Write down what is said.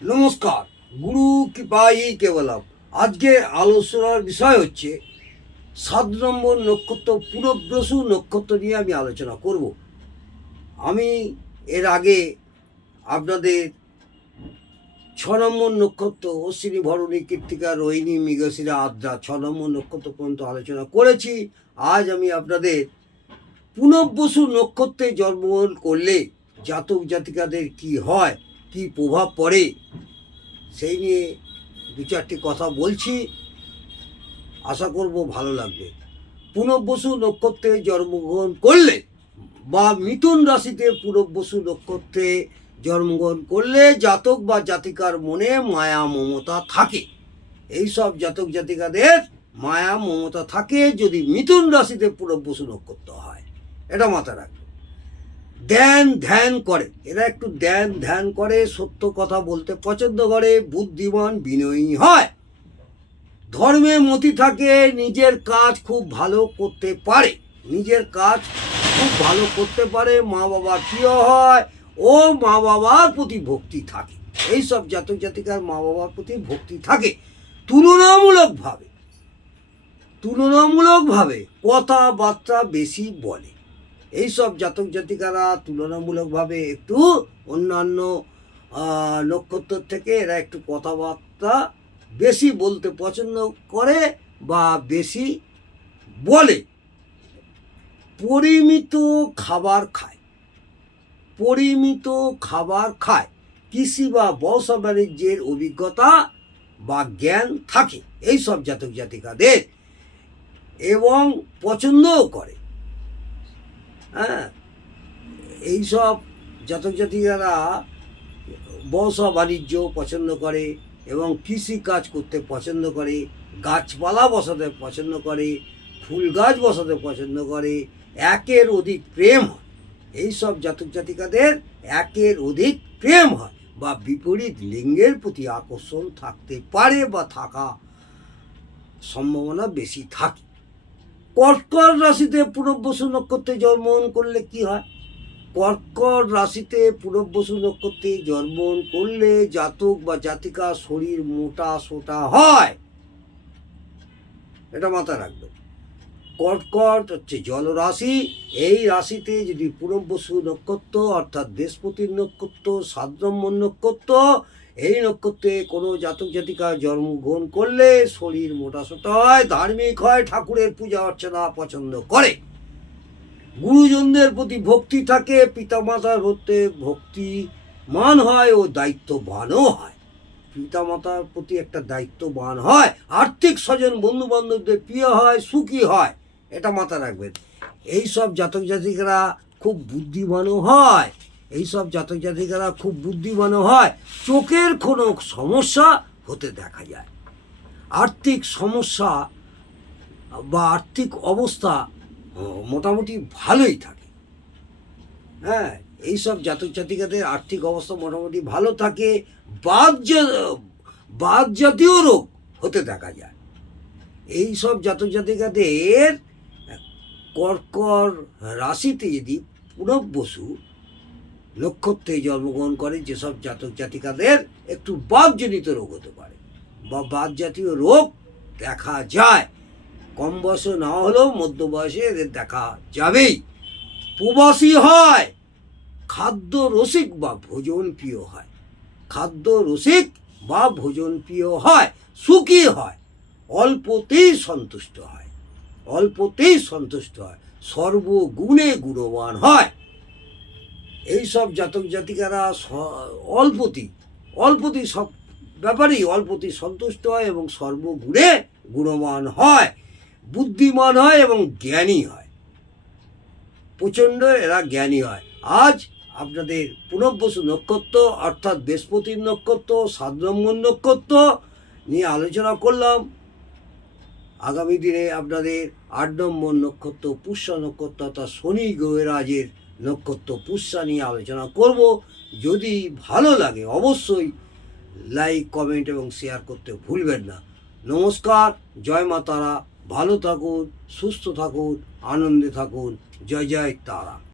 নমস্কার, গুরু কৃপাই কেবলম। আজকে আলোচনার বিষয় হচ্ছে, সাত নম্বর নক্ষত্র পুনঃব্রসু নক্ষত্র নিয়ে আমি আলোচনা করব। আমি এর আগে আপনাদের ছ নম্বর নক্ষত্র, অশ্বিনী, ভরণী, কৃত্তিকা, রোহিণী, মৃগশিরা, আদ্রা, ছ নম্বর নক্ষত্র পর্যন্ত আলোচনা করেছি। আজ আমি আপনাদের পুনঃবসু নক্ষত্রে জন্মগ্রহণ করলে জাতক জাতিকাদের কি হয় কি প্রভাব পড়ে, সেই নিয়ে দু চারটি কথা বলছি। আশা করব ভালো লাগবে। পুনঃবসু নক্ষত্রে জন্মগ্রহণ করলে বা মিথুন রাশিতে পুনঃবসু নক্ষত্রে জন্মগ্রহণ করলে জাতক বা জাতিকার মনে মায়া, মমতা থাকে। এই সব জাতক জাতিকাদের মায়া, মমতা থাকে যদি মিথুন রাশিতে পুনঃবসু নক্ষত্র হয়। এটা মাথায় রাখবে। ধ্যান ধ্যান করে। এরা একটু ধ্যান ধ্যান করে, সত্য কথা বলতে পছন্দ করে, বুদ্ধিমান, বিনয়ী হয়। ধর্মে মতি থাকে, নিজের কাজ খুব ভালো করতে পারে। নিজের কাজ খুব ভালো করতে পারে মা বাবার প্রিয় হয়, ও মা বাবার প্রতি ভক্তি থাকে। এই সব জাতক জাতিকার মা বাবার প্রতি ভক্তি থাকে। তুলনামূলকভাবে তুলনামূলকভাবে কথাবার্তা বেশি বলে। এইসব জাতক জাতিকারা তুলনামূলকভাবে একটু অন্যান্য নক্ষত্র থেকে এরা একটু কথাবার্তা বেশি বলতে পছন্দ করে বা বেশি বলে। পরিমিত খাবার খায়। পরিমিত খাবার খায়। কৃষি বা ব্যবসা বাণিজ্যের অভিজ্ঞতা বা জ্ঞান থাকে। এই সব জাতক জাতিকাদের এবং পছন্দও করে। হ্যাঁ? এইসব জাতক জাতিকারা ব্যবসা বাণিজ্য পছন্দ করে এবং কৃষি কাজ করতে পছন্দ করে, গাছপালা বসাতে পছন্দ করে, ফুল গাছ বসাতে পছন্দ করে, একের অধিক প্রেম হয়। এইসব জাতক জাতিকাদের একের অধিক প্রেম হয় বা বিপরীত লিঙ্গের প্রতি আকর্ষণ থাকতে পারে বা থাকা সম্ভাবনা বেশি থাকে। কর্কট রাশিতে পুনর্বসু নক্ষত্রে জন্মগ্রহণ করলে কি হয়? কর্কট রাশিতে পুনর্বসু নক্ষত্রে জন্মগ্রহণ করলে জাতক বা জাতিকা শরীর মোটা সোটা হয়। এটা মাথায় রাখবেন। কর্কট হচ্ছে জলরাশি। এই রাশিতে যদি পুনর্বসু নক্ষত্র অর্থাৎ বৃহস্পতির নক্ষত্র নম্বর নক্ষত্র এই নক্ষত্রে কোনো জাতক জাতিকা জন্মগ্রহণ করলে শরীর মোটাসোটা হয়, ধার্মিক হয়, ঠাকুরের পূজা অর্চনা পছন্দ করে। গুরুজনদের প্রতি ভক্তি থাকে, পিতামাতার প্রতি ভক্তিমান হয় ও দায়িত্ববানও হয়। পিতামাতার প্রতি একটা দায়িত্ববান হয়, আর্থিক স্বজন বন্ধু বান্ধবদের প্রিয় হয়, সুখী হয়, এটা মাথায় রাখবেন। এই সব জাতক জাতিকারা খুব বুদ্ধিমানও হয় এই সব জাতক জাতিকারা খুব বুদ্ধিমানও হয়, চোখের কোনো সমস্যা হতে দেখা যায়। আর্থিক সমস্যা বা আর্থিক অবস্থা মোটামুটি ভালোই থাকে। হ্যাঁ এইসব জাতক জাতিকাদের আর্থিক অবস্থা মোটামুটি ভালো থাকে, বাদ বাদ জাতীয় রোগ হতে দেখা যায়। এই সব জাতক জাতিকাদের কর্কর রাশিতে যদি পুনঃবসু নক্ষত্রে জন্মগ্রহণ করে, যেসব জাতক জাতিকাদের একটু বাদজনিত রোগ হতে পারে। বা বাদ জাতীয় রোগ দেখা যায়। কম বয়সে না হলেও মধ্য বয়সে এদের দেখা যাবেই। প্রবাসী হয় খাদ্য রসিক বা ভোজন প্রিয় হয়। খাদ্য রসিক বা ভোজন প্রিয় হয়, সুখী হয়, অল্পতেই সন্তুষ্ট হয়। অল্পতেই সন্তুষ্ট হয়, সর্বগুণে গুণবান হয়। এই সব জাতক জাতিকারা অল্পতি অল্পতি সব ব্যাপারেই, অল্পতি সন্তুষ্ট হয় এবং সর্বগুণে গুণবান হয়, বুদ্ধিমান হয় এবং জ্ঞানী হয়। প্রচণ্ড এরা জ্ঞানী হয়। আজ আপনাদের পুনঃবসু নক্ষত্র, অর্থাৎ বৃহস্পতির নক্ষত্র, সাত নক্ষত্র নিয়ে আলোচনা করলাম। আগামী দিনে আপনাদের আট নম্বর নক্ষত্র, পুষ্য নক্ষত্র, অর্থাৎ শনি, গ্রহরাজের নক্ষত্র পুষ্যা নিয়ে আলোচনা করব। যদি ভালো লাগে অবশ্যই লাইক কমেন্ট এবং শেয়ার করতে ভুলবেন না। নমস্কার, জয় মা তারা। ভালো থাকুন, সুস্থ থাকুন, আনন্দে থাকুন। জয় জয় তারা।